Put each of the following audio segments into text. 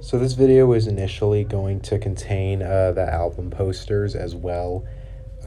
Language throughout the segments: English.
So this video was initially going to contain the album posters as well,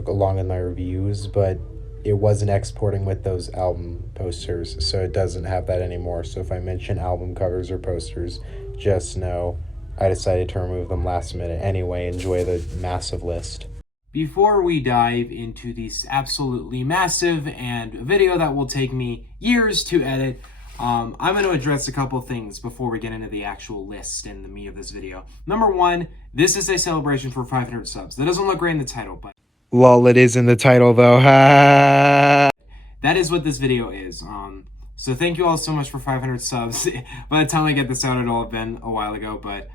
along with my reviews, but it wasn't exporting with those album posters, so it doesn't have that anymore. So if I mention album covers or posters, just know I decided to remove them last minute. Anyway, enjoy the massive list. Before we dive into this absolutely massive and video that will take me years to edit, I'm going to address a couple things before we get into the actual list and the meat of this video. Number one, this is a celebration for 500 subs. That doesn't look great in the title, but Lol, it is in the title though. that is what this video is. So thank you all so much for 500 subs. By the time I get this out, it'll have been a while ago, but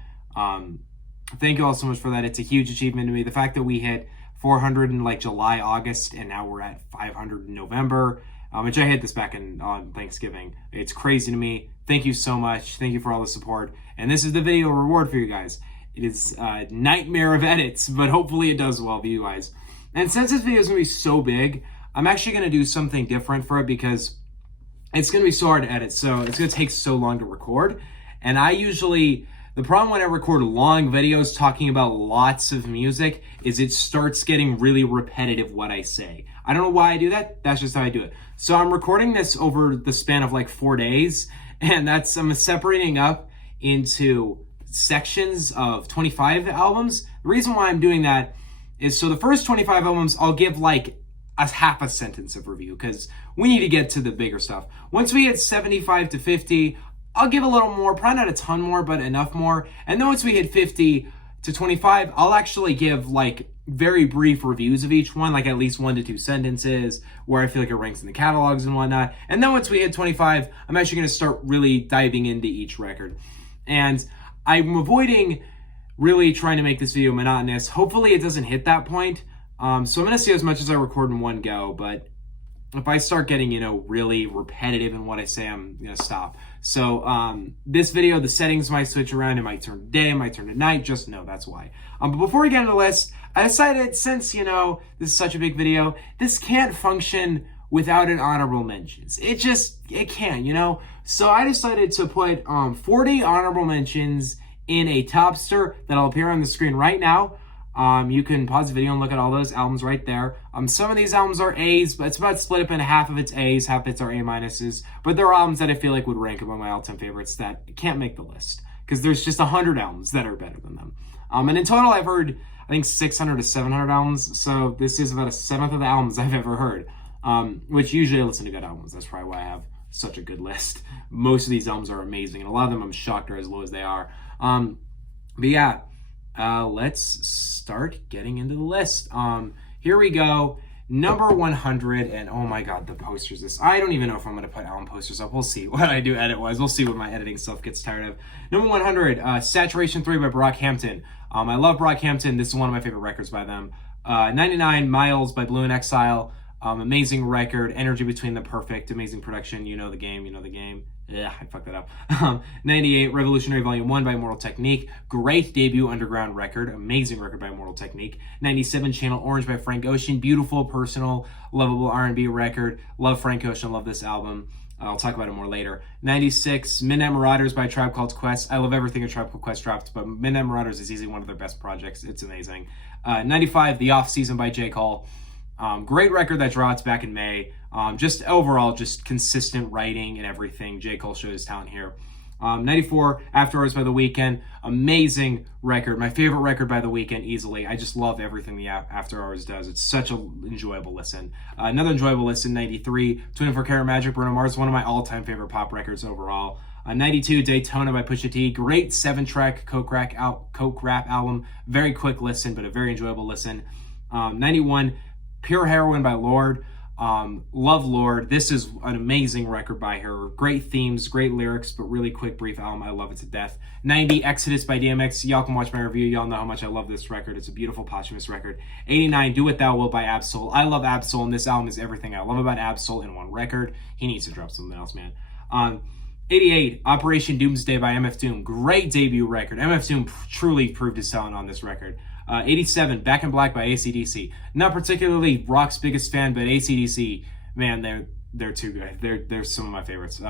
thank you all so much for that. It's a huge achievement to me. The fact that we hit 400 in like July, August, and now we're at 500 in November, which I hit this back on Thanksgiving. It's crazy to me. Thank you so much. Thank you for all the support. And this is the video reward for you guys. It is a nightmare of edits, but hopefully it does well for you guys. And since this video is going to be so big, I'm actually going to do something different for it because it's going to be so hard to edit. So it's going to take so long to record. And the problem when I record long videos talking about lots of music is it starts getting really repetitive what I say. I don't know why I do that. That's just how I do it. So I'm recording this over the span of like 4 days, and I'm separating up into sections of 25 albums. The reason why I'm doing that is so the first 25 albums, I'll give like a half a sentence of review because we need to get to the bigger stuff. Once we hit 75 to 50, I'll give a little more, probably not a ton more, but enough more. And then once we hit 50 to 25, I'll actually give like very brief reviews of each one, like at least 1 to 2 sentences where I feel like it ranks in the catalogs and whatnot. And then once we hit 25, I'm actually going to start really diving into each record. And I'm avoiding really trying to make this video monotonous. Hopefully it doesn't hit that point. So I'm going to see as much as I record in one go, but if I start getting, really repetitive in what I say, I'm going to stop. So this video, the settings might switch around. It might turn to day, it might turn to night. Just know that's why. But before we get into the list, I decided since, this is such a big video, this can't function without an honorable mentions. It can't, So I decided to put 40 honorable mentions in a topster that'll appear on the screen right now. You can pause the video and look at all those albums right there. Some of these albums are A's, but it's about split up into half of it's A's, half of it's are A minuses. But there are albums that I feel like would rank among my all-time favorites that can't make the list because there's just 100 albums that are better than them. And in total, I've heard, I think, 600 to 700 albums. So this is about a seventh of the albums I've ever heard, which usually I listen to good albums. That's probably why I have such a good list. Most of these albums are amazing, and a lot of them I'm shocked are as low as they are. But yeah. Let's start getting into the list. Here we go. Number 100, and oh my god, the posters. I don't even know if I'm going to put album posters up. We'll see what I do edit-wise. We'll see what my editing stuff gets tired of. Number 100, Saturation 3 by Brockhampton. I love Brockhampton. This is one of my favorite records by them. 99, Miles by Blue in Exile. Amazing record. Energy Between the Perfect. Amazing production. You know the game. Yeah, I fucked that up. 98, Revolutionary Volume 1 by Immortal Technique. Great debut underground record. Amazing record by Immortal Technique. 97, Channel Orange by Frank Ocean. Beautiful, personal, lovable R&B record. Love Frank Ocean. Love this album. I'll talk about it more later. 96, Midnight Marauders by Tribe Called Quest. I love everything a Tribe Called Quest dropped, but Midnight Marauders is easily one of their best projects. It's amazing. 95, The Off Season by J. Cole. Great record that dropped back in May. Just overall, just consistent writing and everything. J. Cole showed his talent here. 94, After Hours by The Weeknd. Amazing record. My favorite record by The Weeknd, easily. I just love everything the After Hours does. It's such an enjoyable listen. Another enjoyable listen, 93, 24 Karat Magic, Bruno Mars. One of my all-time favorite pop records overall. 92, Daytona by Pusha T. Great 7-track Coke rap album. Very quick listen, but a very enjoyable listen. 91, Pure Heroin by Lorde. Love Lorde. This is an amazing record by her. Great themes, great lyrics, but really quick, brief album. I love it to death. 90, Exodus by DMX. Y'all can watch my review. Y'all know how much I love this record. It's a beautiful posthumous record. 89, Do What Thou Wilt by Absol. I love Absol, and this album is everything I love about Absol in one record. He needs to drop something else, man. 88, Operation Doomsday by MF Doom. Great debut record. MF Doom truly proved his talent on this record. 87, Back in Black by AC/DC. Not particularly rock's biggest fan, but AC/DC, man, they're too good. They're some of my favorites.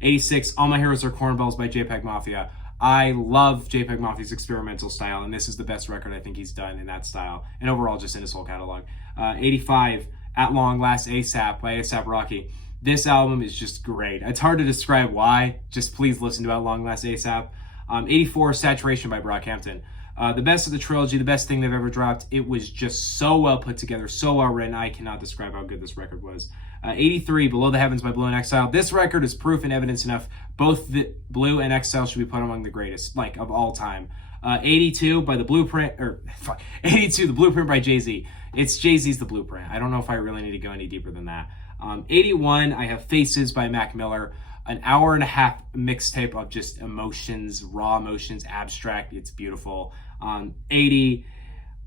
86, All My Heroes Are Cornballs by JPEG Mafia. I love JPEG Mafia's experimental style, and this is the best record I think he's done in that style, and overall just in his whole catalog. 85, At Long Last ASAP by ASAP Rocky. This album is just great. It's hard to describe why. Just please listen to At Long Last ASAP. 84, Saturation by Brockhampton. The best of the trilogy, the best thing they've ever dropped. It was just so well put together, so well written. I cannot describe how good this record was. 83, Below the Heavens by Blue and Exile. This record is proof and evidence enough. Both the Blue and Exile should be put among the greatest, like, of all time. 82 by The Blueprint, 82, The Blueprint by Jay-Z. It's Jay-Z's The Blueprint. I don't know if I really need to go any deeper than that. 81, I have Faces by Mac Miller. An hour and a half mixtape of just emotions, raw emotions, abstract. It's beautiful. 80,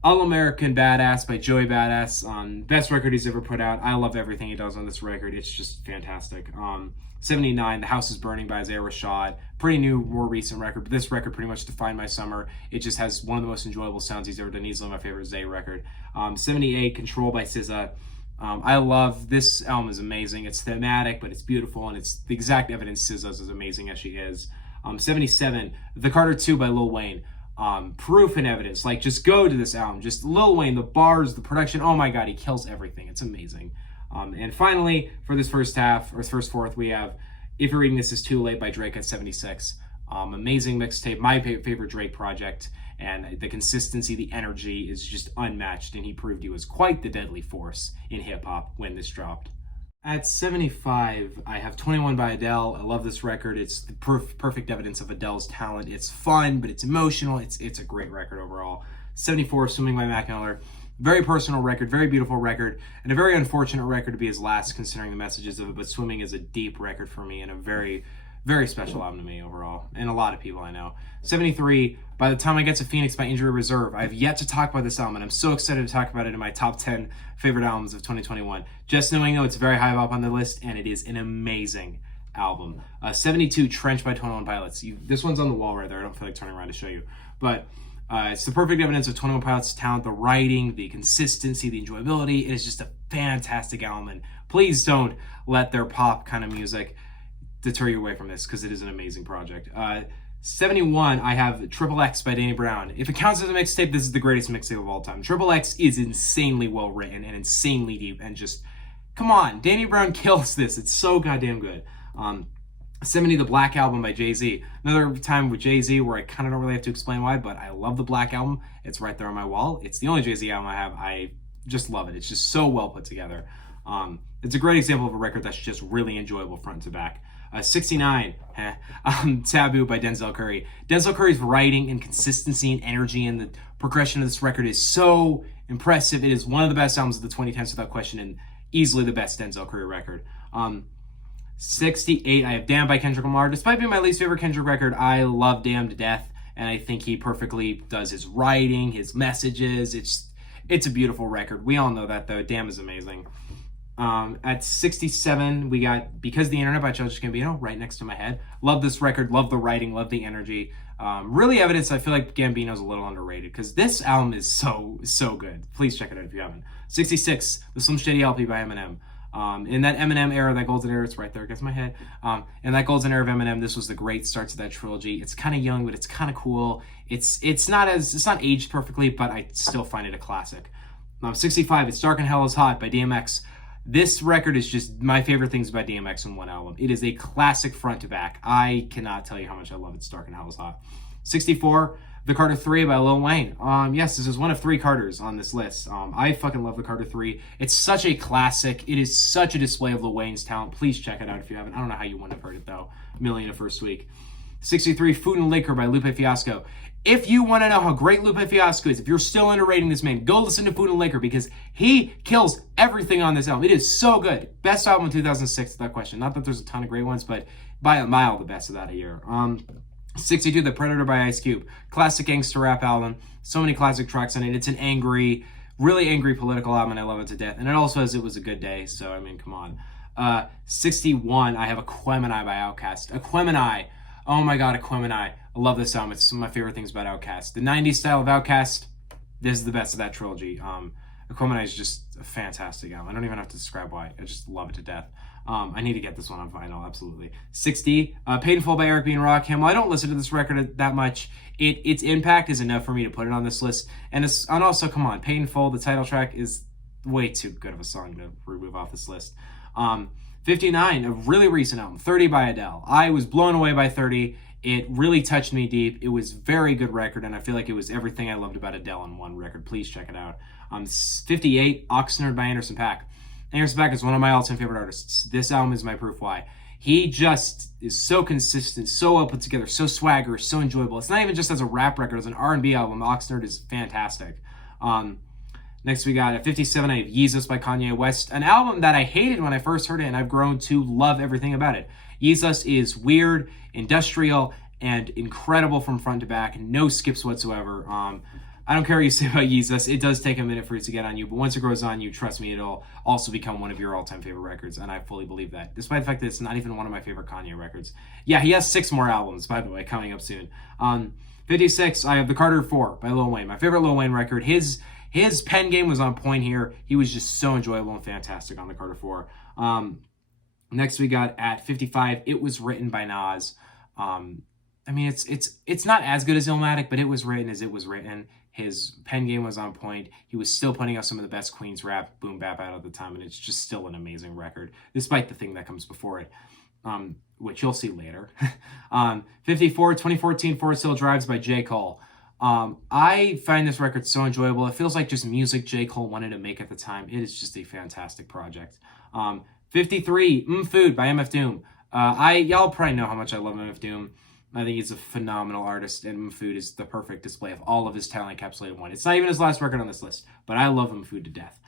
All American Badass by Joey Badass. Best record he's ever put out. I love everything he does on this record. It's just fantastic. 79, The House is Burning by Isaiah Rashad. Pretty new, more recent record, but this record pretty much defined my summer. It just has one of the most enjoyable sounds he's ever done. Easily my favorite Zay record. 78, Control by SZA. I love this album. Is amazing. It's thematic, but it's beautiful, and it's the exact evidence SZA's as amazing as she is. 77, The Carter 2 by Lil Wayne. Proof and evidence. Like, just go to this album. Just Lil Wayne, the bars, the production. Oh my God, he kills everything. It's amazing. And finally, for this first half, or first fourth, we have If You're Reading This Is Too Late by Drake at 76. Amazing mixtape, my favorite Drake project, and the consistency, the energy is just unmatched, and he proved he was quite the deadly force in hip-hop when this dropped. At 75, I have 21 by Adele. I love this record. It's the perfect evidence of Adele's talent. It's fun, but it's emotional. It's a great record overall. 74, Swimming by Mac Miller. Very personal record, very beautiful record, and a very unfortunate record to be his last considering the messages of it, but Swimming is a deep record for me and a very, very special album to me overall, and a lot of people I know. 73, By the Time I Get to Phoenix by Injury Reserve. I have yet to talk about this album, and I'm so excited to talk about it in my top 10 favorite albums of 2021. Just knowing though, it's very high up on the list, and it is an amazing album. 72, Trench by 21 Pilots. This one's on the wall right there. I don't feel like turning around to show you, but it's the perfect evidence of 21 Pilots' talent, the writing, the consistency, the enjoyability. It is just a fantastic album, and please don't let their pop kind of music deter you away from this, because it is an amazing project. 71, I have Triple X by Danny Brown. If it counts as a mixtape, this is the greatest mixtape of all time. Triple X is insanely well written and insanely deep, and just, come on, Danny Brown kills this. It's so goddamn good. 70, The Black Album by Jay-Z. Another time with Jay-Z where I kind of don't really have to explain why, but I love The Black Album. It's right there on my wall. It's the only Jay-Z album I have. I just love it. It's just so well put together. It's a great example of a record that's just really enjoyable front to back. 69, Taboo by Denzel Curry. Denzel Curry's writing and consistency and energy and the progression of this record is so impressive. It is one of the best albums of the 2010s without question, and easily the best Denzel Curry record. 68, I have Damn by Kendrick Lamar. Despite being my least favorite Kendrick record, I love Damn to death, and I think he perfectly does his writing, his messages. It's a beautiful record. We all know that, though. Damn is amazing. At 67, we got Because the Internet by Childish Gambino, right next to my head. Love this record, love the writing, love the energy. Really evidence I feel like Gambino's a little underrated, because this album is so good. Please check it out if you haven't. 66, The Slim Shady LP by Eminem. In that Eminem era, that golden era, it's right there against my head. In that golden era of Eminem, this was the great start to that trilogy. It's kind of young, but it's kind of cool. It's not aged perfectly, but I still find it a classic. 65, It's Dark and Hell is Hot by DMX. This record is just my favorite things about DMX in one album. It is a classic front to back. I cannot tell you how much I love It's Dark and Hell is Hot. 64, The Carter 3 by Lil Wayne. Yes, this is one of 3 Carters on this list. I fucking love The Carter 3. It's such a classic. It is such a display of Lil Wayne's talent. Please check it out if you haven't. I don't know how you wouldn't have heard it, though. A million the first week. 63, Food and Liquor by Lupe Fiasco. If you want to know how great Lupe Fiasco is, if you're still underrating this man, go listen to Food and Liquor, because he kills everything on this album. It is so good. Best album in 2006, without question. Not that there's a ton of great ones, but by a mile the best of that year. 62, The Predator by Ice Cube. Classic gangster rap album. So many classic tracks on it. It's an angry, really angry political album, and I love it to death. And it also has It Was a Good Day, so I mean, come on. 61, I have Aquemini by Outkast. Aquemini. Oh my God, Aquemini. I love this album. It's some of my favorite things about Outkast. The 90s style of Outkast, this is the best of that trilogy. Aquemini is just a fantastic album. I don't even have to describe why. I just love it to death. I need to get this one on vinyl, absolutely. 60, Paid in Full by Eric B. and Rakim. Well, I don't listen to this record that much. Its impact is enough for me to put it on this list. And also, come on, Paid in Full, the title track, is way too good of a song to remove off this list. 59, a really recent album, 30 by Adele. I was blown away by 30. It really touched me deep. It was a very good record, and I feel like it was everything I loved about Adele in one record. Please check it out. 58, Oxnard by Anderson .Paak. Anderson .Paak is one of my all-time favorite artists. This album is my proof why. He just is so consistent, so well put together, so swagger, so enjoyable. It's not even just as a rap record, as an R&B album. Oxnard is fantastic. Next we got at 57, I have Yeezus by Kanye West, an album that I hated when I first heard it, and I've grown to love everything about it. Yeezus is weird, industrial, and incredible from front to back. No skips whatsoever. I don't care what you say about Yeezus. It does take a minute for it to get on you, but once it grows on you, trust me, it'll also become one of your all-time favorite records, and I fully believe that, despite the fact that it's not even one of my favorite Kanye records. Yeah, he has 6 more albums, by the way, coming up soon. 56, I have The Carter 4 by Lil Wayne, my favorite Lil Wayne record. His pen game was on point here. He was just so enjoyable and fantastic on The Carter 4. Next we got at 55, It Was Written by Nas. I mean, it's not as good as Illmatic, but it was written as it was written. His pen game was on point. He was still putting out some of the best Queens rap, boom bap out at the time, and it's just still an amazing record, despite the thing that comes before it, which you'll see later. 54, 2014 Forest Hill Drives by J. Cole. I find this record so enjoyable. It feels like just music J. Cole wanted to make at the time. It is just a fantastic project. 53, Food by MF Doom. Y'all probably know how much I love MF Doom. I think he's a phenomenal artist, and Food is the perfect display of all of his talent encapsulated in one. It's not even his last record on this list, but I love Food to death.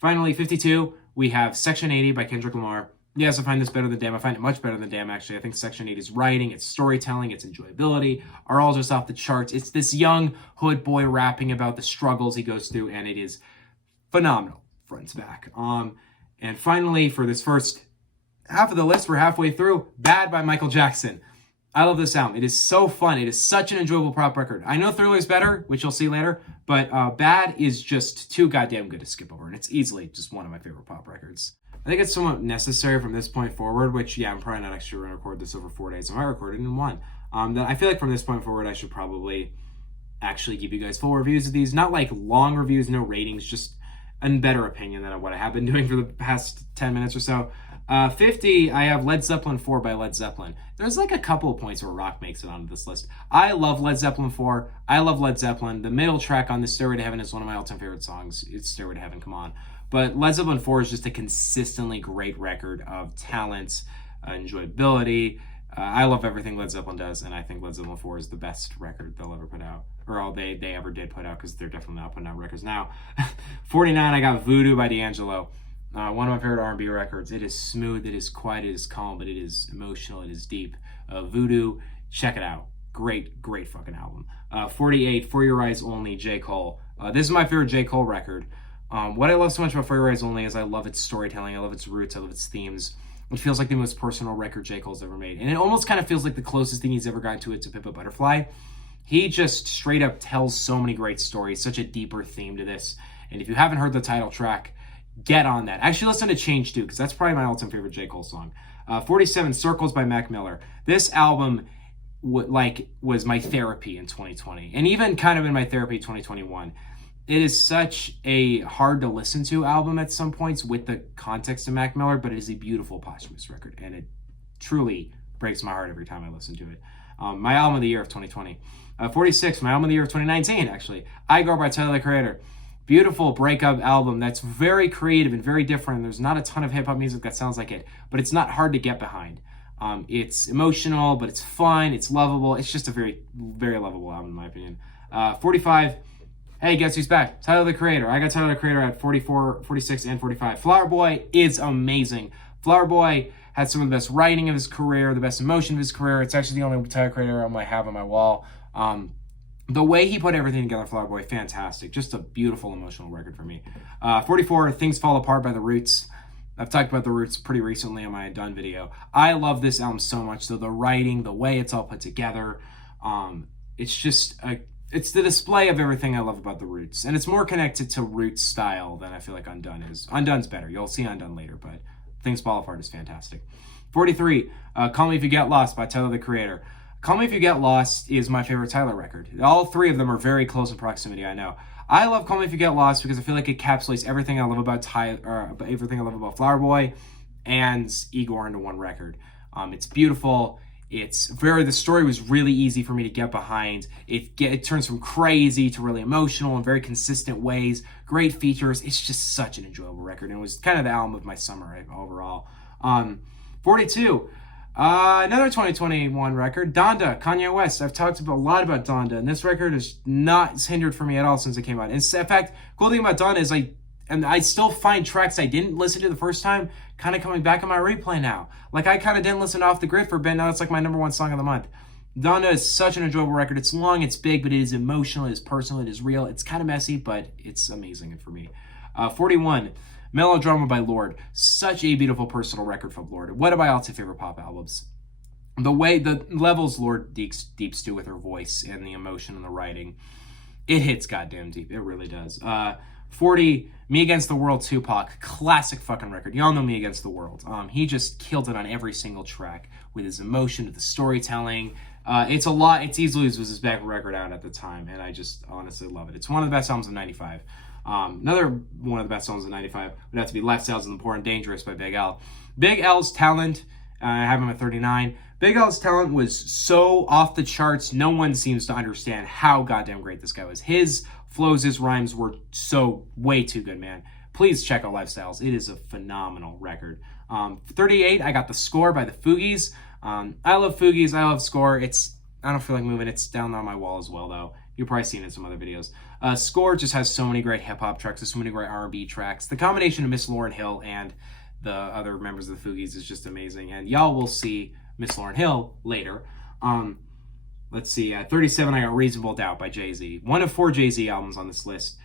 Finally, 52, we have Section 80 by Kendrick Lamar. Yes, I find this better than Damn. I find it much better than Damn, actually. I think Section 80's writing, its storytelling, its enjoyability are all just off the charts. It's this young hood boy rapping about the struggles he goes through, and it is phenomenal, front to back. And finally, for this first half of the list, we're halfway through, Bad by Michael Jackson. I love this album. It is so fun. It is such an enjoyable pop record. I know Thriller is better, which you'll see later, but Bad is just too goddamn good to skip over, and it's easily just one of my favorite pop records. I think it's somewhat necessary from this point forward, which, yeah, I'm probably not actually going to record this over 4 days. I might record it in one. That I feel like from this point forward, I should probably actually give you guys full reviews of these. Not like long reviews, no ratings, just a better opinion than what I have been doing for the past 10 minutes or so. 50, I have Led Zeppelin 4 by Led Zeppelin. There's like a couple of points where rock makes it onto this list. I love Led Zeppelin 4. I love Led Zeppelin. The middle track on this, Stairway to Heaven, is one of my all-time favorite songs. It's Stairway to Heaven, come on. But Led Zeppelin 4 is just a consistently great record of talent, enjoyability. I love everything Led Zeppelin does, and I think Led Zeppelin 4 is the best record they'll ever put out. Or all they ever did put out, because they're definitely not putting out records now. 49, I got Voodoo by D'Angelo. One of my favorite R&B records. It is smooth, it is quiet, it is calm, but it is emotional, it is deep. Voodoo, check it out. Great fucking album. 48, For Your Eyes Only, J. Cole. This is my favorite J. Cole record. What I love so much about For Your Eyes Only is I love its storytelling, I love its roots, I love its themes. It feels like the most personal record J. Cole's ever made. And it almost kind of feels like the closest thing he's ever gotten to it to Pimp a Butterfly. He just straight up tells so many great stories, such a deeper theme to this. And if you haven't heard the title track, get on that. Actually, listen to Change too, because that's probably my all-time favorite J. Cole song. 47, Circles by Mac Miller. This album was my therapy in 2020, and even kind of in my therapy 2021. It is such a hard to listen to album at some points with the context of Mac Miller, but it is a beautiful posthumous record, and it truly breaks my heart every time I listen to it. My album of the year of 2020. 46, my album of the year of 2019, actually. I Go by Tyler, the Creator. Beautiful breakup album that's very creative and very different. There's not a ton of hip-hop music that sounds like it, but it's not hard to get behind. It's emotional, but it's fun, it's lovable. It's just a very, very lovable album, in my opinion. 45, hey, guess who's back? Tyler, the Creator. I got Tyler, the Creator at 44, 46, and 45. Flower Boy is amazing. Flower Boy had some of the best writing of his career, the best emotion of his career. It's actually the only Tyler, the Creator album I have on my wall. The way he put everything together, Flower Boy, fantastic. Just a beautiful emotional record for me. 44, Things Fall Apart by The Roots. I've talked about The Roots pretty recently on my Done video. I love this album so much. So the writing, the way it's all put together, it's just it's the display of everything I love about The Roots. And it's more connected to Roots style than I feel like Undone is. Undone's better. You'll see Undone later, but Things Fall Apart is fantastic. 43, Call Me If You Get Lost by Tyler, the Creator. Call Me If You Get Lost is my favorite Tyler record. All three of them are very close in proximity, I know. I love Call Me If You Get Lost because I feel like it encapsulates everything I love about everything I love about Flower Boy and Igor into one record. It's beautiful. The story was really easy for me to get behind. It turns from crazy to really emotional in very consistent ways. Great features. It's just such an enjoyable record. And it was kind of the album of my summer overall. 42. Another 2021 record, Donda, Kanye West. I've talked a lot about Donda, and this record is not hindered for me at all since it came out. In fact, cool thing about Donda is I still find tracks I didn't listen to the first time kind of coming back on my replay now. Like, I kind of didn't listen to Off the Grid for a bit. Now it's like my number one song of the month. Donda is such an enjoyable record. It's long, it's big, but it is emotional, it is personal, it is real. It's kind of messy, but it's amazing for me. 41, Melodrama by Lorde. Such a beautiful personal record from Lorde. One of my all-time favorite pop albums. The levels Lorde deeps to with her voice and the emotion and the writing, it hits goddamn deep. It really does. 40, Me Against the World, Tupac. Classic fucking record. Y'all know Me Against the World. He just killed it on every single track with his emotion, with the storytelling. It's a lot. It's easily was his best record out at the time, and I just honestly love it. It's one of the best albums of 95. Another one of the best songs of 95 would have to be Lifestyles and the Poor and Dangerous by Big L. Big L's talent, I have him at 39. Big L's talent was so off the charts, no one seems to understand how goddamn great this guy was. His flows, his rhymes were so way too good, man. Please check out Lifestyles. It is a phenomenal record. 38, I got The Score by the Fugees. I love Fugees. I love Score. I don't feel like moving. It's down on my wall as well, though. You've probably seen it in some other videos. Score just has so many great hip-hop tracks. There's so many great R&B tracks. The combination of Miss Lauryn Hill and the other members of the Fugees is just amazing. And y'all will see Miss Lauryn Hill later. Let's see. At 37, I got Reasonable Doubt by Jay-Z. One of 4 Jay-Z albums on this list.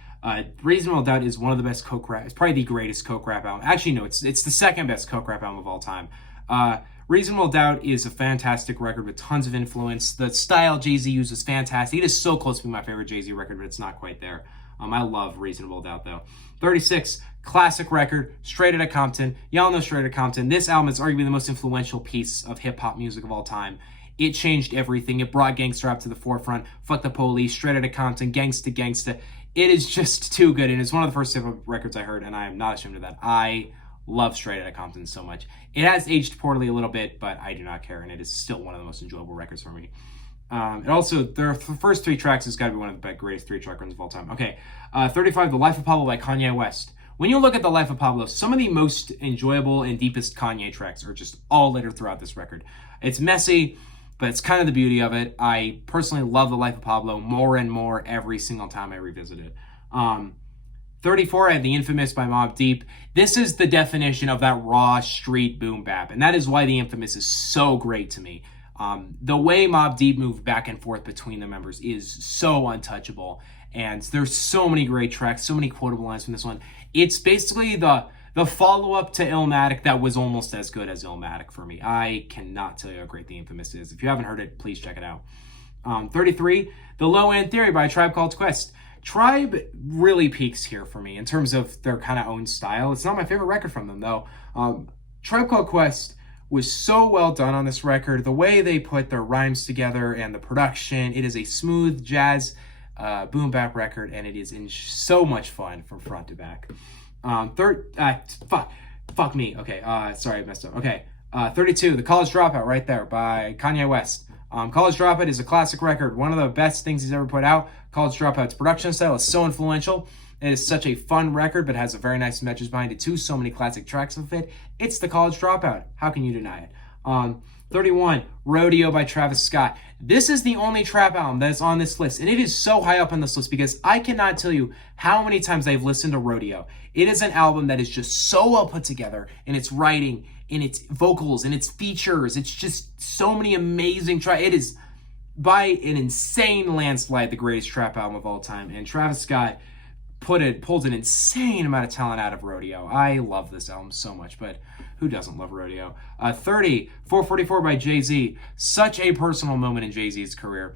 Reasonable Doubt is one of the best coke rap. It's probably the greatest coke rap album. Actually, no, it's the second best coke rap album of all time. Reasonable Doubt is a fantastic record with tons of influence. The style Jay-Z uses is fantastic. It is so close to being my favorite Jay-Z record, but it's not quite there. I love Reasonable Doubt, though. 36, classic record, Straight Outta Compton. Y'all know Straight Outta Compton. This album is arguably the most influential piece of hip-hop music of all time. It changed everything. It brought gangsta rap to the forefront. Fuck the Police, Straight Outta Compton, Gangsta Gangsta. It is just too good, and it's one of the first hip-hop records I heard, and I am not ashamed of that. I love Straight Outta Compton so much. It has aged poorly a little bit, but I do not care, and it is still one of the most enjoyable records for me. And also, the first 3 tracks has got to be one of the greatest 3-track runs of all time. Okay, 35, The Life of Pablo by Kanye West. When you look at The Life of Pablo, some of the most enjoyable and deepest Kanye tracks are just all littered throughout this record. It's messy, but it's kind of the beauty of it. I personally love The Life of Pablo more and more every single time I revisit it. 34, I have The Infamous by Mobb Deep. This is the definition of that raw street boom bap, and that is why The Infamous is so great to me. The way Mobb Deep moved back and forth between the members is so untouchable, and there's so many great tracks, so many quotable lines from this one. It's basically the follow-up to Illmatic that was almost as good as Illmatic for me. I cannot tell you how great The Infamous is. If you haven't heard it, please check it out. 33, The Low End Theory by Tribe Called Quest. Tribe really peaks here for me in terms of their kind of own style. It's not my favorite record from them, though. Tribe Called Quest was so well done on this record. The way they put their rhymes together and the production, it is a smooth jazz boom bap record, and it is so much fun from front to back. Fuck me. Okay, sorry, I messed up. Okay, 32, The College Dropout, right there, by Kanye West. College Dropout is a classic record, one of the best things he's ever put out. College Dropout's production style is so influential. It is such a fun record, but has a very nice message behind it too. So many classic tracks of it. It's The College Dropout. How can you deny it? 31, Rodeo by Travis Scott. This is the only trap album that is on this list, and it is so high up on this list because I cannot tell you how many times I've listened to Rodeo. It is an album that is just so well put together in its writing, in its vocals, in its features. It's just so many amazing tracks. It is, by an insane landslide, the greatest trap album of all time, and Travis Scott pulled an insane amount of talent out of Rodeo. I love this album so much, but who doesn't love Rodeo? 30, 444 by Jay-Z. Such a personal moment in Jay-Z's career.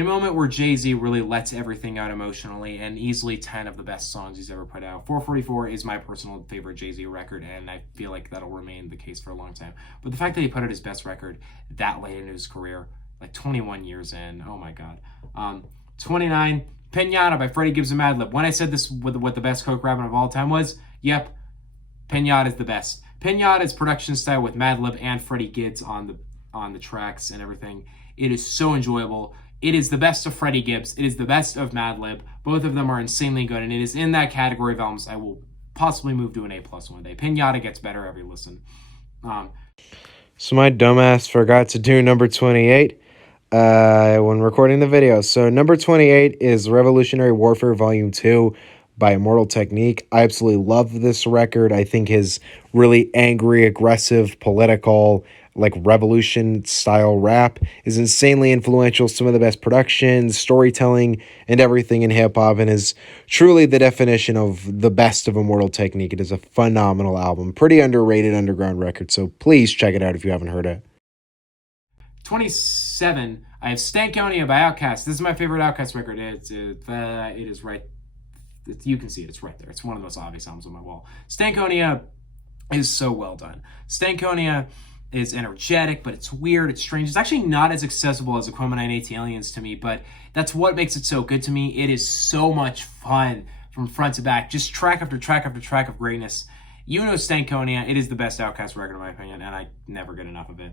a moment where Jay-Z really lets everything out emotionally, and easily 10 of the best songs he's ever put out. 444 is my personal favorite Jay-Z record, and I feel like that'll remain the case for a long time. But the fact that he put out his best record that late in his career, like 21 years in, oh my God. 29, Pinata by Freddie Gibbs and Madlib. When I said this, what the best Coke rapping of all time was, yep, Pinata is the best. Pinata's production style with Madlib and Freddie Gibbs on the tracks and everything, it is so enjoyable. It is the best of Freddie Gibbs. It is the best of Madlib. Both of them are insanely good, and it is in that category of albums I will possibly move to an A+ one day. Pinata gets better every listen. So my dumbass forgot to do number 28 when recording the video. So number 28 is Revolutionary Warfare Volume 2 by Immortal Technique. I absolutely love this record. I think his really angry, aggressive, political, like revolution style rap is insanely influential. Some of the best production, storytelling, and everything in hip hop, and is truly the definition of the best of Immortal Technique. It is a phenomenal album, pretty underrated underground record. So please check it out if you haven't heard it. 27, I have Stankonia by Outkast. This is my favorite Outkast record. It is right. You can see it. It's right there. It's one of the most obvious albums on my wall. Stankonia is so well done. Stankonia is energetic, but it's weird, it's strange. It's actually not as accessible as Aquemini and AT Aliens to me, but that's what makes it so good to me. It is so much fun from front to back, just track after track after track of greatness. You know Stankonia, it is the best Outkast record in my opinion, and I never get enough of it.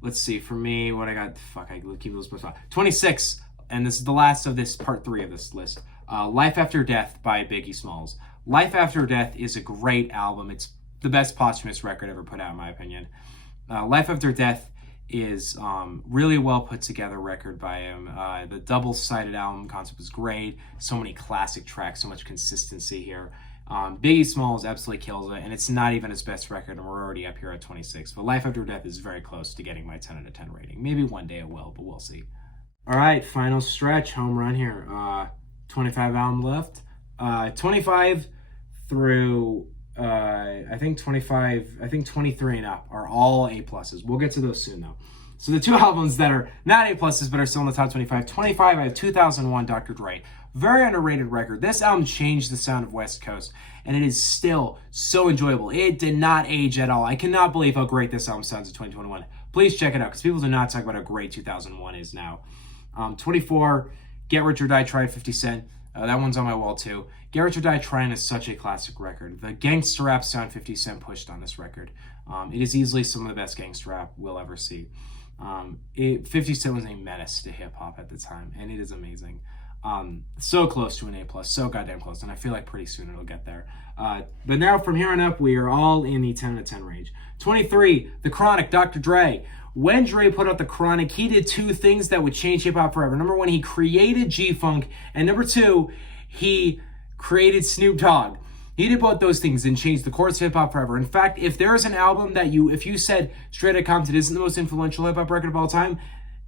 Let's see, for me, what I got, I keep those books. 26, and this is the last of this, part 3 of this list. Life After Death by Biggie Smalls. Life After Death is a great album. It's the best posthumous record ever put out, in my opinion. Life After Death is really well put together record by him. The double-sided album concept is great. So many classic tracks, so much consistency here. Biggie Smalls absolutely kills it, and it's not even his best record, and we're already up here at 26. But Life After Death is very close to getting my 10 out of 10 rating. Maybe one day it will, but we'll see. All right, final stretch, home run here. 25 album left. 25 through I think 23 and up are all A+. We'll get to those soon though. So the two albums that are not A+, but are still in the top 25. 25, I have 2001 Dr. Dre. Very underrated record. This album changed the sound of West Coast, and it is still so enjoyable. It did not age at all. I cannot believe how great this album sounds in 2021. Please check it out, because people do not talk about how great 2001 is now. 24, Get Rich or Die Trying, 50 Cent. That one's on my wall too. Get Rich or Die Trying is such a classic record. The gangster rap sound 50 Cent pushed on this record. It is easily some of the best gangster rap we'll ever see. 50 Cent was a menace to hip hop at the time, and it is amazing. So close to an A+, so goddamn close, and I feel like pretty soon it'll get there. But now from here on up, we are all in the 10 out of 10 range. 23, The Chronic, Dr. Dre. When Dre put out The Chronic, he did two things that would change hip-hop forever. Number one, he created G-Funk, and number two, he created Snoop Dogg. He did both those things and changed the course of hip-hop forever. In fact, if there is an album that if you said Straight Outta Compton isn't the most influential hip-hop record of all time,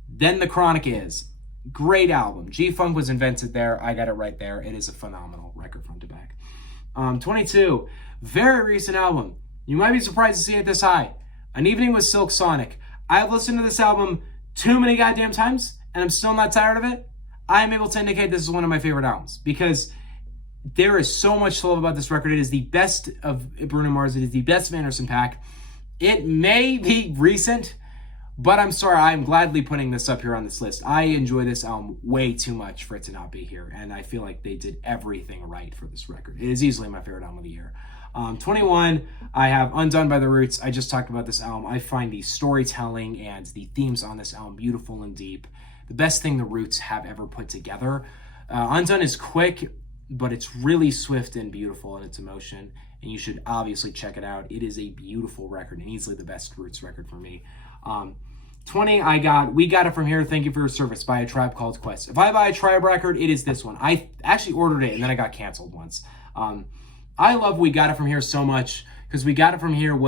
then The Chronic is. Great album. G-Funk was invented there. I got it right there. It is a phenomenal record front to back. 22, very recent album. You might be surprised to see it this high. An Evening with Silk Sonic. I've listened to this album too many goddamn times, and I'm still not tired of it. I am able to indicate this is one of my favorite albums, because there is so much to love about this record. It is the best of Bruno Mars. It is the best of Anderson .Paak. It may be recent, but I'm sorry, I'm gladly putting this up here on this list. I enjoy this album way too much for it to not be here, and I feel like they did everything right for this record. It is easily my favorite album of the year. 21, I have Undone by The Roots. I just talked about this album. I find the storytelling and the themes on this album beautiful and deep. The best thing The Roots have ever put together. Undone is quick, but it's really swift and beautiful in its emotion, and you should obviously check it out. It is a beautiful record and easily the best Roots record for me. 20, We Got It From Here, Thank You For Your Service by A Tribe Called Quest. If I buy a Tribe record, it is this one. I actually ordered it and then I got canceled once. I love We Got It From Here so much, because We Got It From Here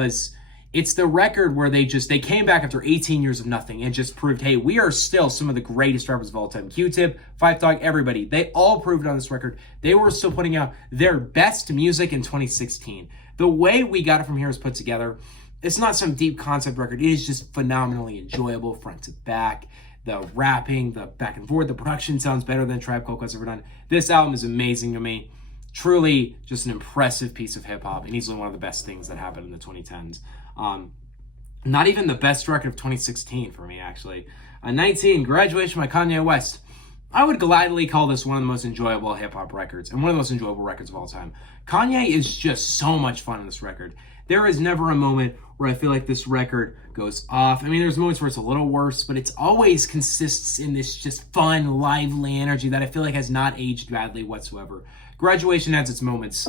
it's the record where they came back after 18 years of nothing and just proved, hey, we are still some of the greatest rappers of all time. Q-Tip, Phife Dawg, everybody. They all proved on this record. They were still putting out their best music in 2016. The way We Got It From Here is put together, it's not some deep concept record. It is just phenomenally enjoyable front to back. the rapping, the back and forth, the production sounds better than Tribe Called Quest ever done. This album is amazing to me. Truly just an impressive piece of hip hop and easily one of the best things that happened in the 2010s. Not even the best record of 2016 for me, actually. 19, Graduation by Kanye West. I would gladly call this one of the most enjoyable hip hop records and one of the most enjoyable records of all time. Kanye is just so much fun in this record. There is never a moment where I feel like this record goes off. I mean, there's moments where it's a little worse, but it's always consists in this just fun, lively energy that I feel like has not aged badly whatsoever. Graduation has its moments,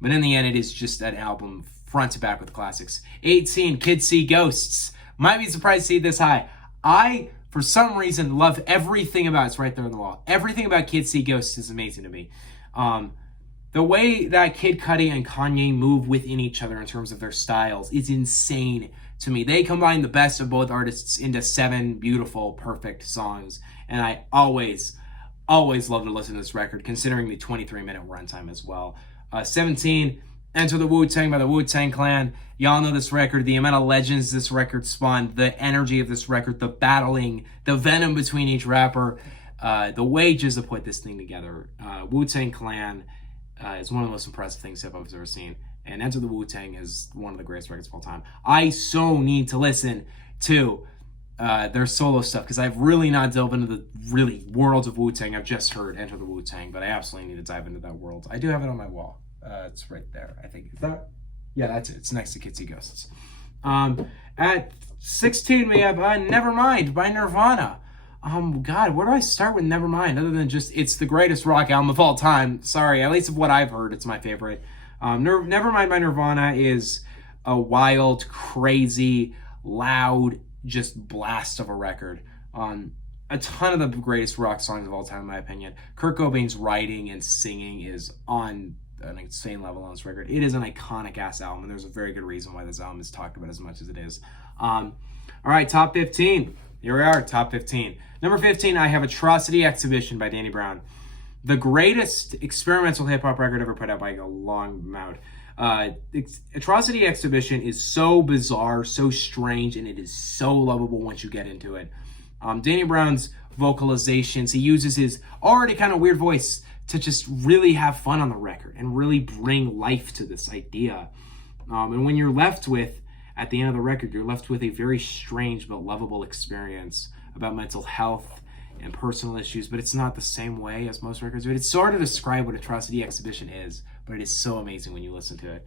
but in the end, it is just an album front to back with classics. 18, Kids See Ghosts. Might be surprised to see it this high. I, for some reason, love everything about it. It's right there on the wall. Everything about Kids See Ghosts is amazing to me. The way that Kid Cudi and Kanye move within each other in terms of their styles is insane to me. They combine the best of both artists into 7 beautiful, perfect songs. And I always love to listen to this record, considering the 23-minute runtime as well. 17, Enter the Wu-Tang by the Wu-Tang Clan. Y'all know this record, the amount of legends this record spawned, the energy of this record, the battling, the venom between each rapper, the wages to put this thing together. Wu-Tang Clan is one of the most impressive things hip-hop has ever seen. And Enter the Wu-Tang is one of the greatest records of all time. I so need to listen to their solo stuff because I've really not delved into the really worlds of Wu-Tang. I've just heard Enter the Wu-Tang, but I absolutely need to dive into that world. I do have it on my wall. It's right there, I think. Is that? Yeah, that's it. It's next to Kids See Ghosts. At 16, we have Nevermind by Nirvana. God, where do I start with Nevermind? Other than just, it's the greatest rock album of all time. Sorry, at least of what I've heard, it's my favorite. Nevermind by Nirvana is a wild, crazy, loud, just blast of a record. A ton of the greatest rock songs of all time, in my opinion. Kurt Cobain's writing and singing is on an insane level on this record. It is an iconic ass album, and there's a very good reason why this album is talked about as much as it is. All right, top 15. Here we are, top 15. Number 15, I have Atrocity Exhibition by Danny Brown. The greatest experimental hip-hop record ever put out by a long amount. Atrocity Exhibition is so bizarre, so strange, and it is so lovable once you get into it. Danny Brown's vocalizations, he uses his already kind of weird voice to just really have fun on the record and really bring life to this idea. And when you're left with, at the end of the record, you're left with a very strange but lovable experience about mental health and personal issues, but it's not the same way as most records. It's so hard to describe what Atrocity Exhibition is, but it is so amazing when you listen to it.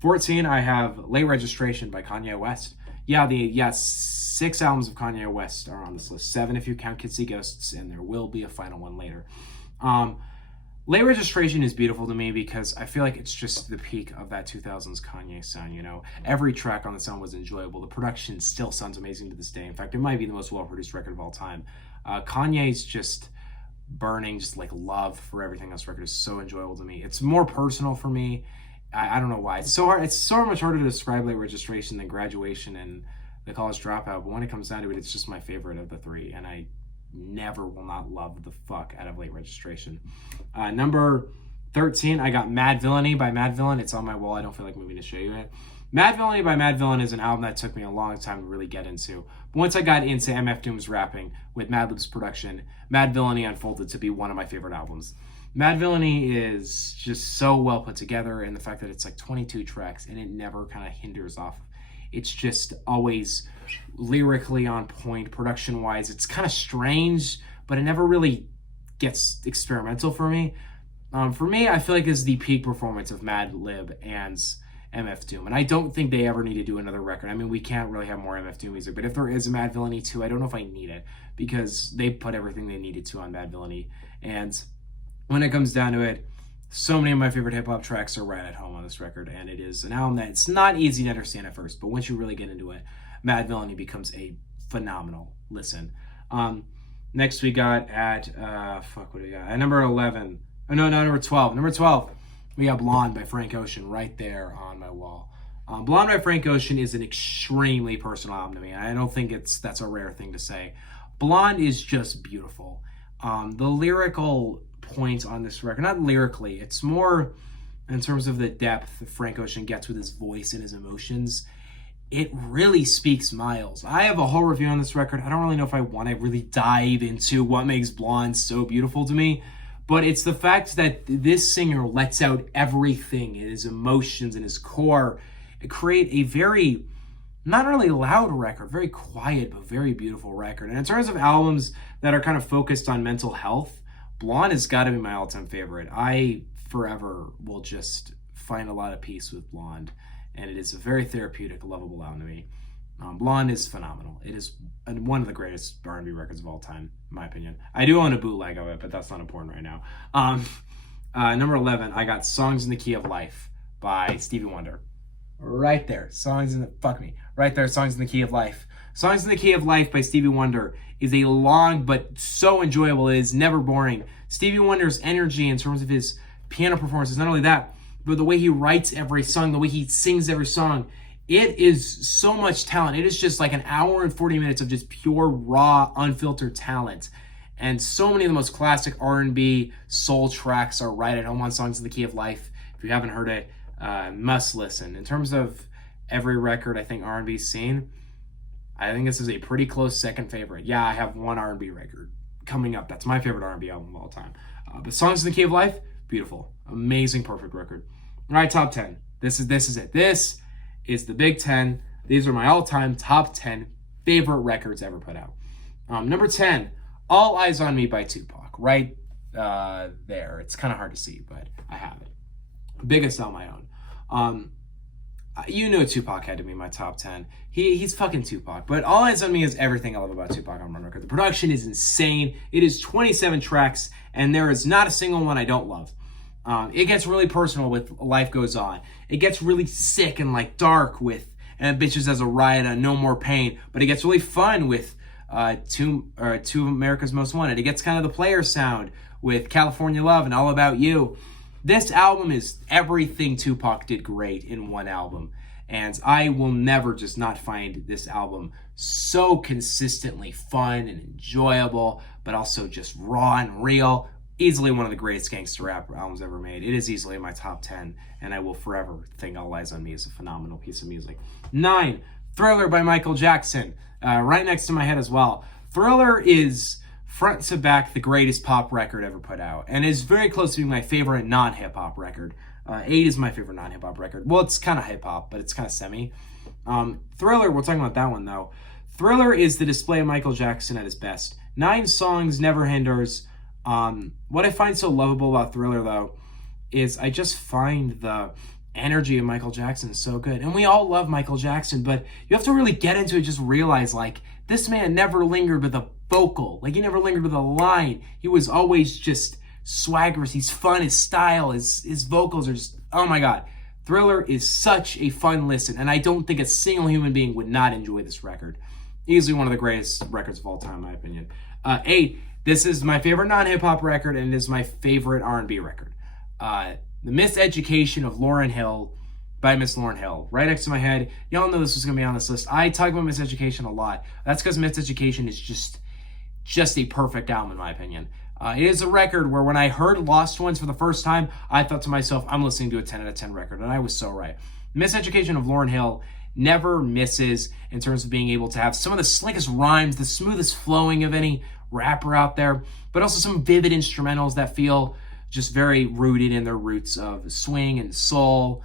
14, I have Late Registration by Kanye West. Yeah, 6 albums of Kanye West are on this list. 7 if you count Kids See Ghosts, and there will be a final one later. Late Registration is beautiful to me because I feel like it's just the peak of that 2000s Kanye sound, you know? Every track on the sound was enjoyable. The production still sounds amazing to this day. In fact, it might be the most well-produced record of all time. Kanye's just burning, just like love for everything on this record is so enjoyable to me. It's more personal for me. I don't know why. It's so hard. It's so much harder to describe Late Registration than Graduation and The College Dropout, but when it comes down to it, it's just my favorite of the 3, and I never will not love the fuck out of Late Registration. Number 13, I got Mad Villainy by Mad Villain. It's on my wall. I don't feel like moving to show you it. Mad Villainy by Mad Villain is an album that took me a long time to really get into. But once I got into MF Doom's rapping with Madlib's production, Mad Villainy unfolded to be one of my favorite albums. Mad Villainy is just so well put together, and the fact that it's like 22 tracks and it never kind of hinders off. It's just always lyrically on point, production-wise. It's kind of strange, but it never really gets experimental for me. For me, I feel like this is the peak performance of Madlib and MF Doom, and I don't think they ever need to do another record. I mean, we can't really have more MF Doom music, but if there is a Mad Villainy 2, I don't know if I need it, because they put everything they needed to on Mad Villainy, and when it comes down to it, so many of my favorite hip-hop tracks are right at home on this record, and it is an album that it's not easy to understand at first, but once you really get into it, Mad Villainy becomes a phenomenal listen. Next we got at, what do we got? At number 11, oh no, number 12. Number 12, we got Blonde by Frank Ocean right there on my wall. Blonde by Frank Ocean is an extremely personal album to me. I don't think that's a rare thing to say. Blonde is just beautiful. The lyrical points on this record, not lyrically, it's more in terms of the depth that Frank Ocean gets with his voice and his emotions. it really speaks miles. I have a whole review on this record. I don't really know if I want to really dive into what makes Blonde so beautiful to me, but it's the fact that this singer lets out everything in his emotions and his core and create a very, not really loud record, very quiet, but very beautiful record. And in terms of albums that are kind of focused on mental health, Blonde has got to be my all-time favorite. I forever will just find a lot of peace with Blonde, and it is a very therapeutic, lovable album to me. Blonde is phenomenal. It is one of the greatest R&B records of all time, in my opinion. I do own a bootleg of it, but that's not important right now. Number 11, I got Songs in the Key of Life by Stevie Wonder. Right there. Right there, Songs in the Key of Life. Songs in the Key of Life by Stevie Wonder is a long but so enjoyable. It is never boring. Stevie Wonder's energy in terms of his piano performances, not only that, but the way he writes every song, the way he sings every song, it is so much talent. It is just like an hour and 40 minutes of just pure, raw, unfiltered talent. And so many of the most classic R&B soul tracks are right at home on Songs in the Key of Life. If you haven't heard it, must listen. In terms of every record I think R&B scene, I think this is a pretty close second favorite. Yeah, I have one R&B record coming up. That's my favorite R&B album of all time. But Songs in the Key of Life, beautiful, amazing, perfect record. All right, top 10. This is it. This is the Big 10. These are my all-time top 10 favorite records ever put out. Number 10, All Eyes on Me by Tupac. Right there. It's kind of hard to see, but I have it. Biggest on my own. You know Tupac had to be my top 10. He's fucking Tupac. But All Eyes on Me is everything I love about Tupac on one record. The production is insane. It is 27 tracks, and there is not a single one I don't love. It gets really personal with Life Goes On. It gets really sick and like dark with Bitches as a Riot and No More Pain. But it gets really fun with Two America's Most Wanted. It gets kind of the player sound with California Love and All About You. This album is everything Tupac did great in one album. And I will never just not find this album so consistently fun and enjoyable, but also just raw and real. Easily one of the greatest gangster rap albums ever made. It is easily in my top 10, and I will forever think All Eyes on Me is a phenomenal piece of music. 9, Thriller by Michael Jackson. Right next to my head as well. Thriller is front to back the greatest pop record ever put out, and is very close to being my favorite non-hip-hop record. 8 is my favorite non-hip-hop record. Well, it's kind of hip-hop, but it's kind of semi. Thriller, we're talking about that one, though. Thriller is the display of Michael Jackson at his best. 9 songs, never hinders. What I find so lovable about Thriller, though, is I just find the energy of Michael Jackson so good. And we all love Michael Jackson, but you have to really get into it, just realize, like, this man never lingered with a vocal. Like, he never lingered with a line. He was always just swaggerous. He's fun. His style, his vocals are just, oh my God. Thriller is such a fun listen, and I don't think a single human being would not enjoy this record. Easily one of the greatest records of all time, in my opinion. 8, this is my favorite non-hip-hop record, and it is my favorite R&B record. The Miseducation of Lauryn Hill by Miss Lauryn Hill. Right next to my head. Y'all know this was going to be on this list. I talk about Miseducation a lot. That's because Miseducation is just a perfect album, in my opinion. It is a record where when I heard Lost Ones for the first time, I thought to myself, I'm listening to a 10 out of 10 record, and I was so right. Miseducation of Lauryn Hill never misses in terms of being able to have some of the slickest rhymes, the smoothest flowing of any rapper out there, but also some vivid instrumentals that feel just very rooted in their roots of swing and soul.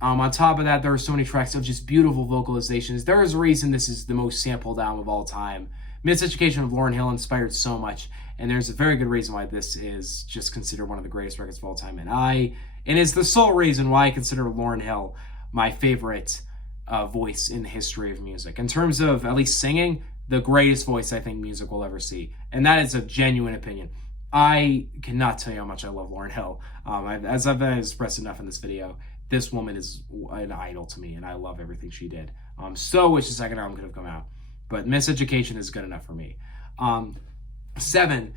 On top of that, there are so many tracks of just beautiful vocalizations. There is a reason this is the most sampled album of all time. Miseducation of Lauryn Hill inspired so much, and there's a very good reason why this is just considered one of the greatest records of all time. And it's the sole reason why I consider Lauryn Hill my favorite voice in the history of music. In terms of at least singing, the greatest voice I think music will ever see. And that is a genuine opinion. I cannot tell you how much I love Lauryn Hill. As I've expressed enough in this video, this woman is an idol to me, and I love everything she did. So wish the second album could have come out. But Miseducation is good enough for me. 7,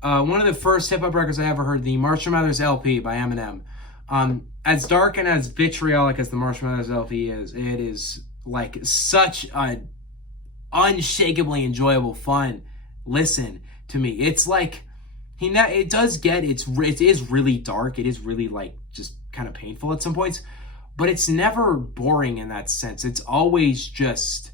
one of the first hip-hop records I ever heard, the Marshall Mathers LP by Eminem. As dark and as vitriolic as the Marshall Mathers LP is, it is like such an unshakably enjoyable, fun listen to me. It's like, it is really dark. It is really like just kind of painful at some points. but it's never boring in that sense. It's always just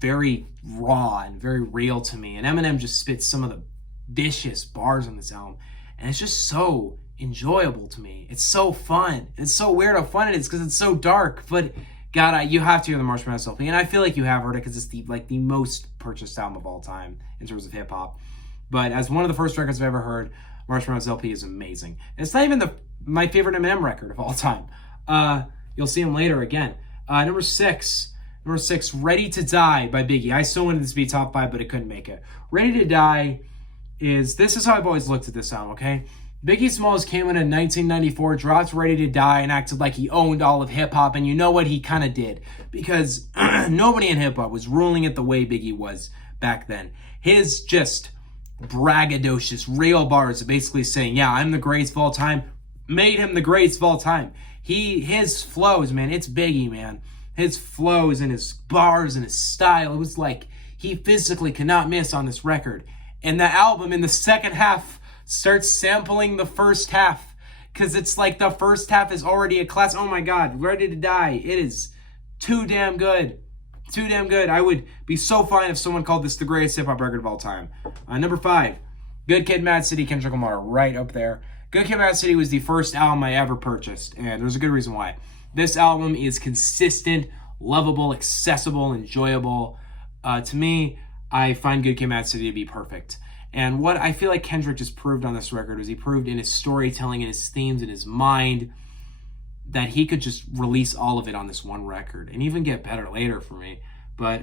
very raw and very real to me. And Eminem just spits some of the vicious bars on this album, and it's just so enjoyable to me. It's so fun. It's so weird how fun it is because it's so dark. But God, you have to hear the Marshmallow LP, and I feel like you have heard it because it's the most purchased album of all time in terms of hip hop. But as one of the first records I've ever heard, Marshmallow LP is amazing. And it's not even my favorite Eminem record of all time. You'll see him later again. Number six, Ready to Die by Biggie. I still wanted this to be top 5, but it couldn't make it. Ready to Die this is how I've always looked at this album, okay? Biggie Smalls came in 1994, dropped Ready to Die, and acted like he owned all of hip-hop, and you know what? He kind of did. Because nobody in hip-hop was ruling it the way Biggie was back then. His just braggadocious, real bars basically saying, yeah, I'm the greatest of all time, made him the greatest of all time. His flows, man, it's Biggie, man. His flows and his bars and his style, it was like he physically cannot miss on this record. And the album in the second half starts sampling the first half because it's like the first half is already a class. Oh my God, Ready to Die. It is too damn good. Too damn good. I would be so fine if someone called this the greatest hip hop record of all time. Number 5, Good Kid, Mad City, Kendrick Lamar, right up there. Good Kid, Mad City was the first album I ever purchased, and there's a good reason why. This album is consistent, lovable, accessible, enjoyable. To me, I find Good Kid, Mad City to be perfect. And what I feel like Kendrick just proved on this record was he proved in his storytelling, in his themes, in his mind, that he could just release all of it on this one record and even get better later for me. But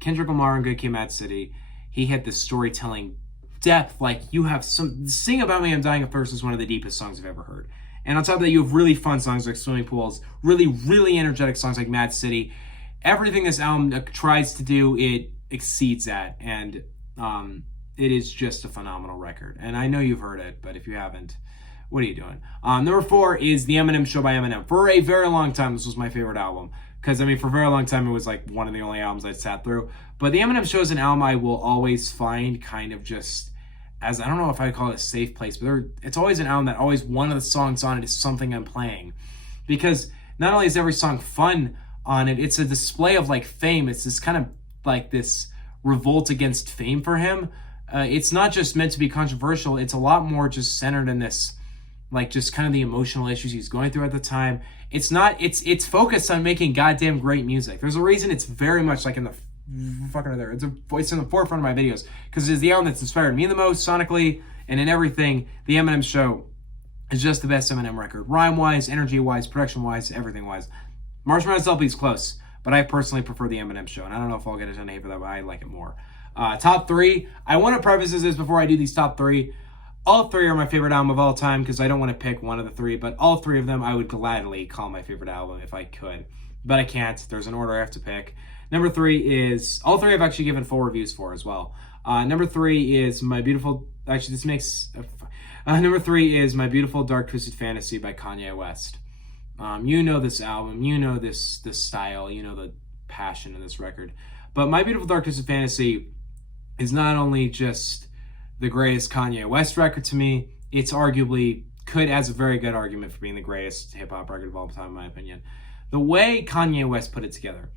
Kendrick Lamar and Good Kid, Mad City, he hit the storytelling depth. Like, you have Sing About Me, I'm Dying of Thirst is one of the deepest songs I've ever heard. And on top of that, you have really fun songs like Swimming Pools, really, really energetic songs like Mad City. Everything this album tries to do, it exceeds that. And it is just a phenomenal record. And I know you've heard it, but if you haven't, what are you doing? Number 4 is The Eminem Show by Eminem. For a very long time, this was my favorite album. Because, for a very long time, it was like one of the only albums I sat through. But The Eminem Show is an album I will always find kind of just as, I don't know if I'd call it a safe place, but it's always an album that always one of the songs on it is something I'm playing. Because not only is every song fun on it, it's a display of like fame. It's this kind of like this revolt against fame for him. It's not just meant to be controversial. It's a lot more just centered in this, like just kind of the emotional issues he's going through at the time. It's focused on making goddamn great music. There's a reason it's very much like in the fucking there. It's in the forefront of my videos because it is the album that's inspired me the most sonically and in everything. The Eminem Show is just the best Eminem record, rhyme-wise, energy-wise, production-wise, everything-wise. Marshmallow LP is close, but I personally prefer the Eminem Show, and I don't know if I'll get a ton of hate for that, but I like it more. Top 3. I want to preface this before I do these top 3. All 3 are my favorite album of all time because I don't want to pick one of the 3, but all 3 of them I would gladly call my favorite album if I could. But I can't. There's an order I have to pick. Number 3 is... All 3 I've actually given full reviews for as well. Number 3 is My Beautiful... Actually, this makes... number 3 is My Beautiful Dark Twisted Fantasy by Kanye West. You know this album. You know this style. You know the passion in this record. But My Beautiful Dark Twisted Fantasy is not only just the greatest Kanye West record to me, it's arguably has a very good argument for being the greatest hip-hop record of all time, in my opinion. The way Kanye West put it together,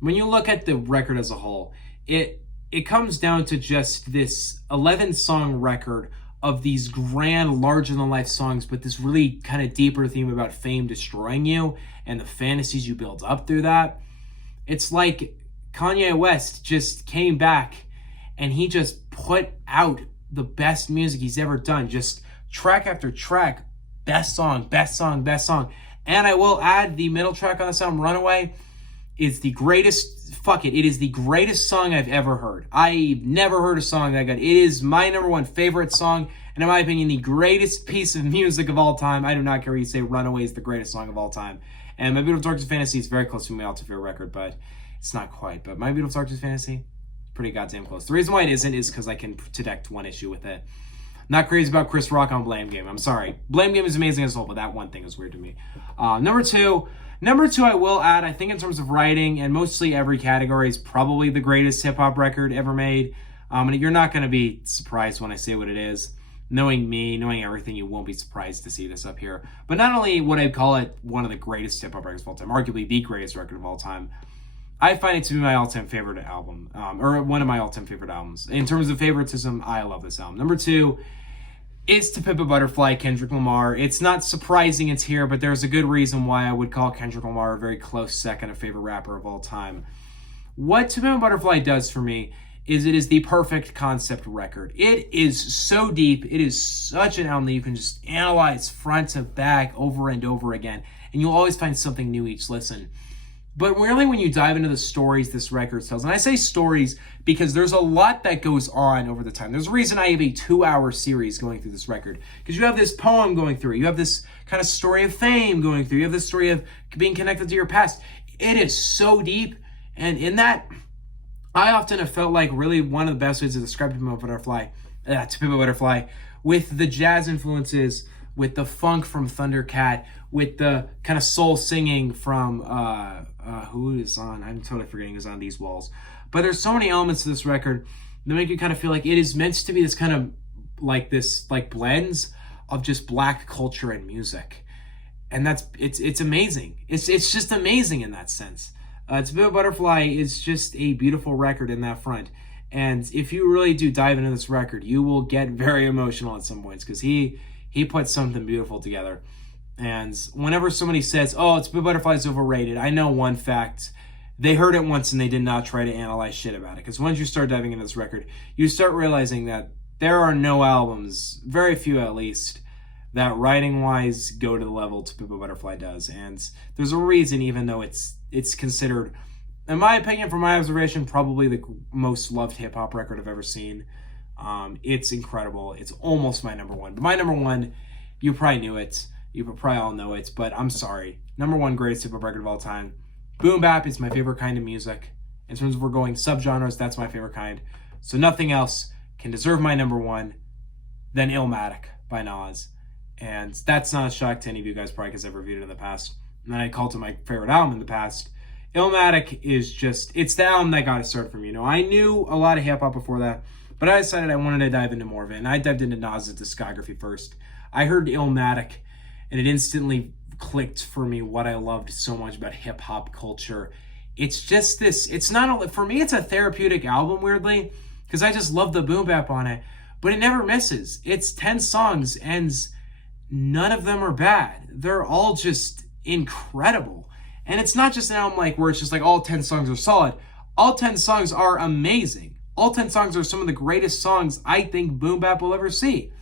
when you look at the record as a whole, it comes down to just this 11-song record of these grand, larger-than-life songs, but this really kind of deeper theme about fame destroying you and the fantasies you build up through that. It's like Kanye West just came back and he just put out the best music he's ever done. Just track after track, best song, best song, best song. And I will add the middle track on the song, Runaway, is the greatest, it is the greatest song I've ever heard. I've never heard a song that good. It is my number 1 favorite song, and in my opinion, the greatest piece of music of all time. I do not care what you say, Runaway is the greatest song of all time. And My Beautiful Dark Twisted Fantasy is very close to my all-time favorite record, but it's not quite. But My Beautiful Dark Twisted Fantasy, pretty goddamn close. The reason why it isn't is because I can detect one issue with it. Not crazy about Chris Rock on Blame Game. I'm sorry. Blame Game is amazing as a whole, but that one thing is weird to me. Number two, I will add, I think in terms of writing and mostly every category, is probably the greatest hip-hop record ever made. And you're not going to be surprised when I say what it is. knowing me, knowing everything, you won't be surprised to see this up here. But not only would I call it one of the greatest hip hop records of all time, arguably the greatest record of all time, I find it to be my all-time favorite album, or one of my all-time favorite albums. In terms of favoritism, I love this album. Number 2 is To Pimp a Butterfly, Kendrick Lamar. It's not surprising it's here, but there's a good reason why I would call Kendrick Lamar a very close second of favorite rapper of all time. What To Pimp a Butterfly does for me is it is the perfect concept record. It is so deep. It is such an album that you can just analyze front to back over and over again, and you'll always find something new each listen. But really, when you dive into the stories this record tells, and I say stories because there's a lot that goes on over the time. There's a reason I have a 2-hour series going through this record, because you have this poem going through it. You have this kind of story of fame going through. You have this story of being connected to your past. It is so deep, and in that, I often have felt like really one of the best ways to describe To Pimp a Butterfly, with the jazz influences, with the funk from Thundercat, with the kind of soul singing from who is on? I'm totally forgetting who's on These Walls. But there's so many elements to this record that make you kind of feel like it is meant to be this kind of like this like blends of just black culture and music, and it's amazing. It's just amazing in that sense. To Pimp a Butterfly is just a beautiful record in that front. And if you really do dive into this record, you will get very emotional at some points, because he put something beautiful together. And whenever somebody says, oh, To Pimp a Butterfly is overrated, I know one fact. They heard it once and they did not try to analyze shit about it. Because once you start diving into this record, you start realizing that there are no albums, very few at least, that writing-wise go to the level To Pimp a Butterfly does. And there's a reason, even though it's considered, in my opinion, from my observation, probably the most loved hip-hop record I've ever seen. It's incredible. It's almost my number 1. But my number 1, you probably knew it. You probably all know it, but I'm sorry. Number 1 greatest hip-hop record of all time. Boom bap is my favorite kind of music. In terms of we're going subgenres, that's my favorite kind. So nothing else can deserve my number 1 than Illmatic by Nas. And that's not a shock to any of you guys, probably, because I've reviewed it in the past. And then I called it my favorite album in the past. Illmatic is just, it's the album that got it started for me. You know, I knew a lot of hip-hop before that, but I decided I wanted to dive into more of it. And I dived into Nas's discography first. I heard Illmatic, and it instantly clicked for me what I loved so much about hip-hop culture. It's just this, it's not, for me, it's a therapeutic album, weirdly, because I just love the boom bap on it, but it never misses. It's 10 songs, and none of them are bad. They're all just incredible. And it's not just an album like where it's just like all 10 songs are solid. All 10 songs are amazing. All 10 songs are some of the greatest songs I think boom bap will ever see.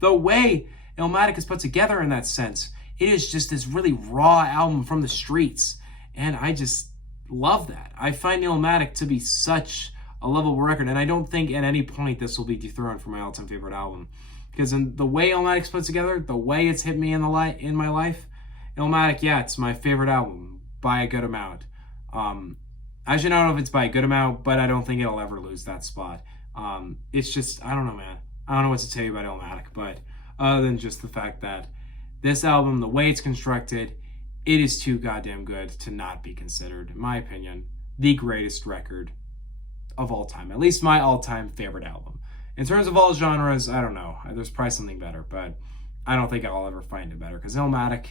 The way Illmatic is put together in that sense, it is just this really raw album from the streets. And I just love that. I find Illmatic to be such a lovable record, and I don't think at any point this will be dethroned for my all-time favorite album. Because in the way Illmatic's put together, the way it's hit me in my life, Illmatic, yeah, it's my favorite album by a good amount. Actually, I don't know if it's by a good amount, but I don't think it'll ever lose that spot. It's just, I don't know, man. I don't know what to tell you about Illmatic, but other than just the fact that this album, the way it's constructed, it is too goddamn good to not be considered, in my opinion, the greatest record of all time. At least my all-time favorite album. In terms of all genres, I don't know. There's probably something better, but I don't think I'll ever find it better. Because Illmatic,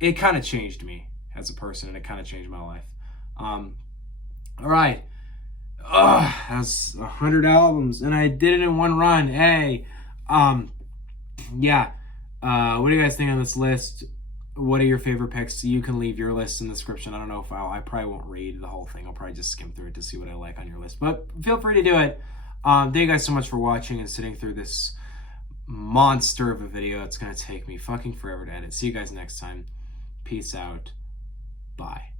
it kind of changed me as a person, and it kind of changed my life. All right. That's 100 albums, and I did it in one run. Hey. Yeah. What do you guys think on this list? What are your favorite picks? You can leave your list in the description. I don't know if I probably won't read the whole thing. I'll probably just skim through it to see what I like on your list. But feel free to do it. Thank you guys so much for watching and sitting through this monster of a video. It's going to take me fucking forever to edit. See you guys next time. Peace out. Bye.